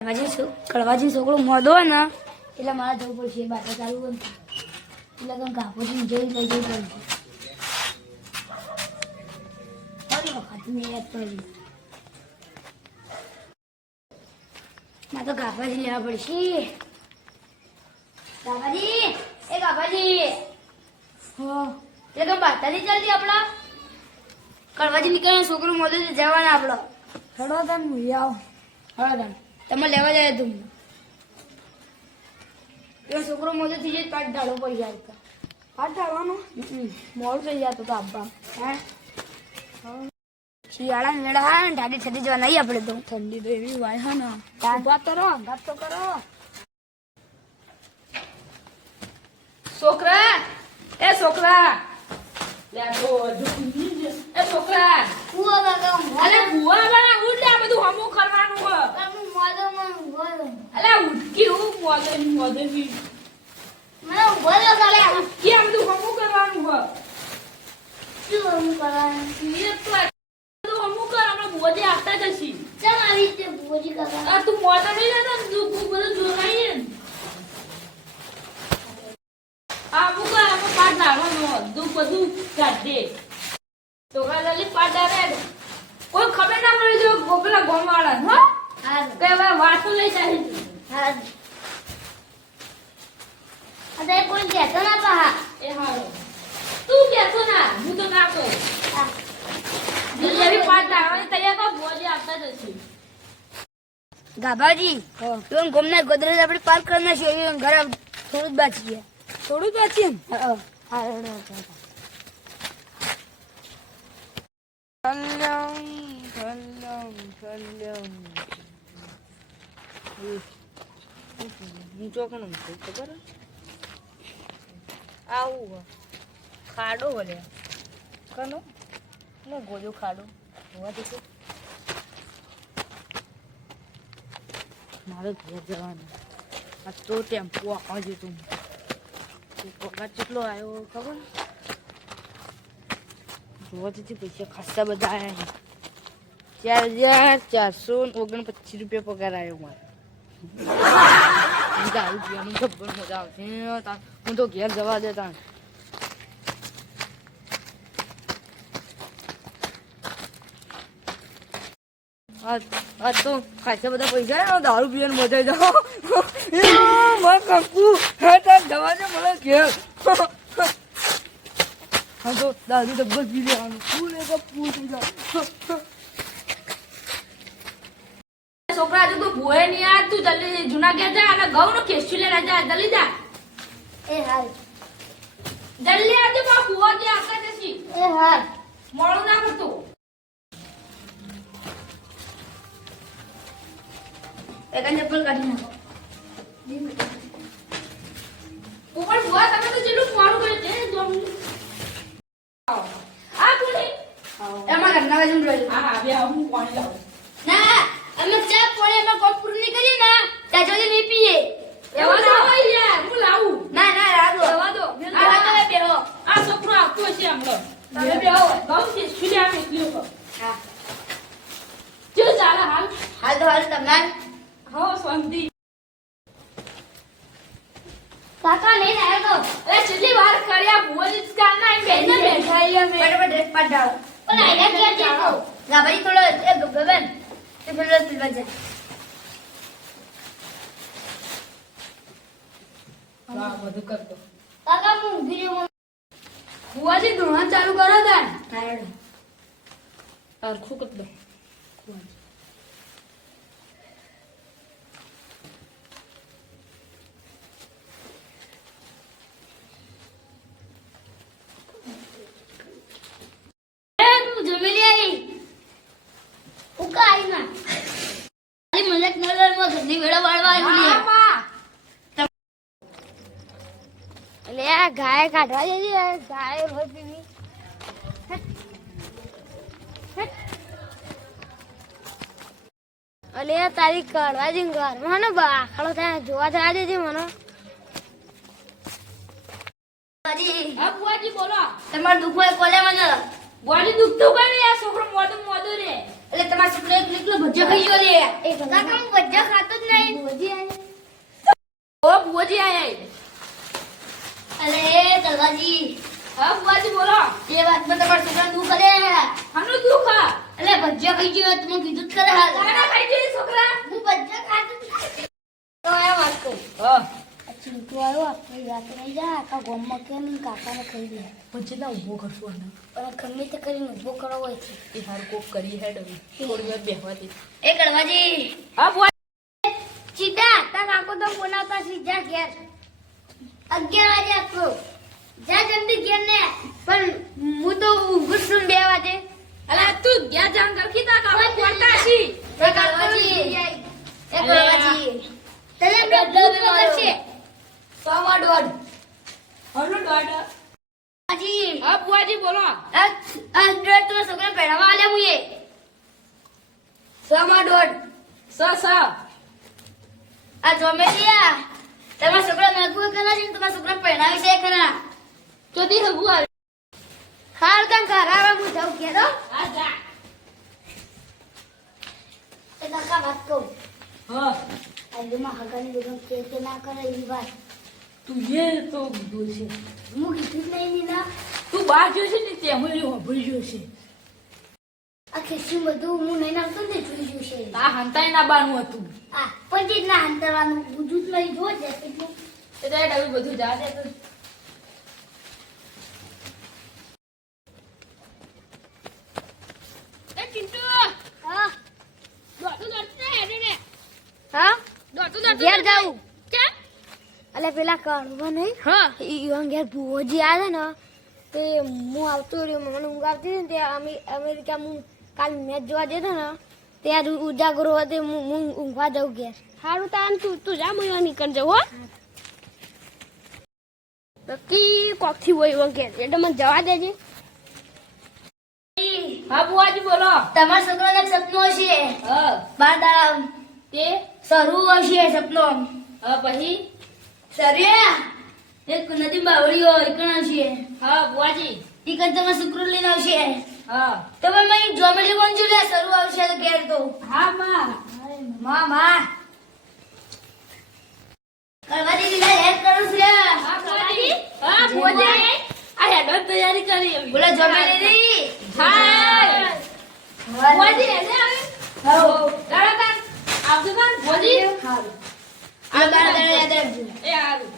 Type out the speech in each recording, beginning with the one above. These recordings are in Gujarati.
કળવાજી છો- છોકરો મોદો ને, એટલે મારે જવું પડશે બાટા ચાલુ હોય એટલે તમે કાપોજી જોઈ લઈ જવું પડશે વખત મેં મારે તો કાપાજી લેવા પડશે. કાપાજી એ કાપાજી હા. એટલે તમે બાટા નહીં ચાલતી આપણા. કડવાજી નીકળ્યો, છોકરો મોદો જવાના આપણો. હેડો તમે આવો આવ હા તમે તમે લેવા જાય તું એ છોકરો મોજો થઈ જાય પાટ ઢાળો પડી જાય પાટ ઢાળવાનો? મોડું થઈ જતું તો આબા હે? શિયાળા મેળા હા ને ઠંડી જવા નહીં આપણે તો. ઠંડી તો એવી વાય હા ને. તાર. ઊભા તો રહો અંગાત તો કરો. છોકરા એ છોકરા. એ છોકરા. કુવા બધું હમું કરવાનું અલે ઉઠકી હું મોદે મોદે ની મને રહો કાલે ઉઠકી આ બધું હમું કરવાનું હ શું કરવાનું? એ તો કર આપણે ભૂવાજી આપતા જશી. ચમ આવી રીતે ભોજી કાકા આ તું મોદે નહીં લેતો તું તું બધું જોરાઈએ ને. આ વાર આપણે દુઃખ બધું કાઢે તો કાલે પાટ ધારે કોઈ ખબર ના પડી જો ગોપલા ગોમવાળા હો હા કે વાતો લઈ જાય હા. અરે કોઈ કહેતો ના પા એ હારો તું કેતો ના હું તો ના કહું. જલ્દી પાટ ધારવાની તૈયાર કર ભોજે આપતા જશે. ગાભાજી તું ગમના ગોદરેજ આપણે પાર્ક કરી નાખ્યો એ ઘર થોડું જ બાકી છે. થોડું જ બાકી એમ? હા. હા હેડો, હેડો. કલ્યાણ કલ્યાણ કલ્યાણ હું ચોકણું છું ખબર આવું. ખાડો વળે કનો નો ગોજો ખાડો હોવા દેખો મારે ઘેર જવાનું. આ તો ટેમ્પો આવવા જતું પગાર કેટલો આવ્યો ખબર. જોવા જતી પૈસા ખાસા બધા આવ્યા ચાર હજાર ચારસો ઓગણપચીસ રૂપિયા પગાર આવ્યો મારે. દારૂ પીવાનું મજા આવશે. હું તો ખાસા બધા પૈસા દારૂ પીવાની મજા જાઓ કંકુ જવા દે મને ઘેર. હા, તો દારૂ ડબ્બલ પી લેવાનું. ફૂલ એક થઈ જાય છોકરા હજુ તું ભૂએ નહીં આ તું જલ્દી જૂના ઘેર જા અને ઘઉં નું ખેંચી લે જા જલ્દી જા. એ હાલ. જલ્દી આવજો બા ભૂવાજી આવતા જશી એ હાલ. મોડું ના કરતું. એક ચપ્પલ કાઢી નાખો. ઉપર ભૂવા તમે તો જેટલું મોડું કર્યું છે દો આ પૂરી એમાં ઘરના બાજુ હા હા બે હું પાણી લાવું ના અમે ચા પાણી અમે કોટ પૂરી નહીં કરી ને સુધી નહીં પીએ. એવા ના હોય યાર હું લાવું? ના ના રાદો જવા દો. આ તમે બેહો. આ છોકરો આવતો હશે હમણાં તમે બે ઘઉં ખેંચી લે આમ એકલી ઉપર? હા. જો ચાલે હાલ. હાલ તો હાલ તમને. હો શાંતિ. કાકા નહીં આવ્યો તો. અરે છેલ્લી વાર કર્યા? જ કાન ના આઈને બેઠા અહીંયા મેં. ફટાફટ ડ્રેસ પાડ ડાળો પણ આયા ક્યાં દેખો ગાભાઈ થોડો એ ગગન. તે પેલો પીવા જા હા બધું કરતો કાકા હું ઊભી રહું ભૂવાજી ધોરણ ચાલુ કરો તાર હરખું કરી દો. તારી કરવા જઈને ઘરમાં ને બાખડો થાય જોવા જવા દેજે મને. તમારે દુઃખ હોય કોલે મને? બોડી દુખતું પણ આ છોકરો મોઢું મોઢું રે. એટલે તમારા છોકરો એક નીકળો ખાઈ ગયો રે એ ભજ્જા કામ ભજ્જા ખાતો જ નહીં. ભોજી આયા. ઓ ભોજી આયા. અલે દરવાજી. હા બુવાજી બોલો. એ વાત વાતમાં તમારે છોકરા દુઃખ કરે? હમનું દુઃખ એટલે ભજીયા ખાઈ ગયો તમે કીધું જ કરે હાલ. ખાઈ ગયો છોકરા? હું ભજીયા ખાતો તો આ વાત કરું. હા. ચિંટુ આવ્યો આપણી વાત નહીં જા આખા ગોમમાં કેમ કાકાને ખાઈ દે પછી ના ઊભો કરશું આને. પણ ગમે ઊભો કરો હોય એ હારું કરી એ કડવાજી હા બોલ સીધા તાર આંખો તો બોલાવતા સીધા ઘેર. અગિયાર વાગે જા જલ્દી ઘેર ને. પણ હું તો જ છું બે વાગે. અલા તું ગયા જામ કરખી તા કાકા કોટા છી એ ગણવાજી એ ગણવાજી તને બે ભૂખ કરશે. સવા દોઢ. હલો ડોડા ગણવાજી હા બુઆજી બોલો. આ ડ્રેસ તો છોકરા પહેરાવા આલે મુએ સવા દોઢ. સ સ. આ જોમેલિયા તમારા છોકરા નગવું કરા છે તમારા છોકરા પહેરાવે છે ખરા. ચોથી હગું આવે. હાલ કાં કરાવા હું જાઉં તો હા. જા. એ કાકા વાત કહું. હા. આજુમાં હગાની બધું કે કે ના કરે એ વાત. તું એ તો કીધું છે. હું કીધું જ નહીં ના. તું બહાર જોશે ને તે અમે હોભળી છે. આ શું બધું હું નહીં નાખતો ને જોઈ છે. આ હંતાઈ ના બાનું હતું. આ પણ જે જ ના હંતાવાનું બધું જ નહીં જો છે બધું જા દે તો. એ હેડે ને અલે પેલા નહીં? હા. ઘેર ભુવોજી આવે તે હું આવતો રહ્યો મને ઊંઘ આવતી હતી ને તે અમેરિકા હું કાલ મેચ જોવા જતો ને ત્યાં ઉજાગરો હતો હું ઊંઘવા જાઉં ઘેર. સારું તાન તું તું જા મને નીકળ જવું હો. નક્કી કોકથી હોય વગેરે એટલે મને જવા દેજે. હા બુઆજી બોલો. તમારા છોકરાને એક સપનું હશે. હા. બાર દાડા તે? સરું હશે સપનું. હા પછી? સરે એક નદી બાવળીઓ એકણ હશે. હા બુઆજી. ઈ કદ તમારા છોકરો લઈને આવશે. હા. તમે મેં જોમેલી કોણ લે સરું આવશે તો કેર તો. હા માં. માં માં કરવાજી લીલા હેલ્પ કરું છું રે. હા બુઆજી હા બુઆજી આ હેડો તૈયારી કરી હવે. બોલો રી હાય. બુઆજી હેડે આવે હાઉ. દાડા તાન આવજો તાન બુઆજી હારું. આ બાર દાડા યાદ રાખજો. એ હારું.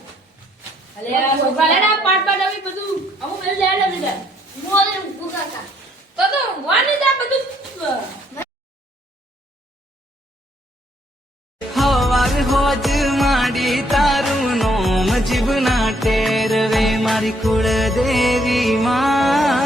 અલે આ છોકરા લેડા પાટ પાટ આવી બધું. અમુક મેલ લેડ આવી જાય મોરે ઊભું કાકા તો તો વાની જા બધું. હવાર હોજ ुडदे मा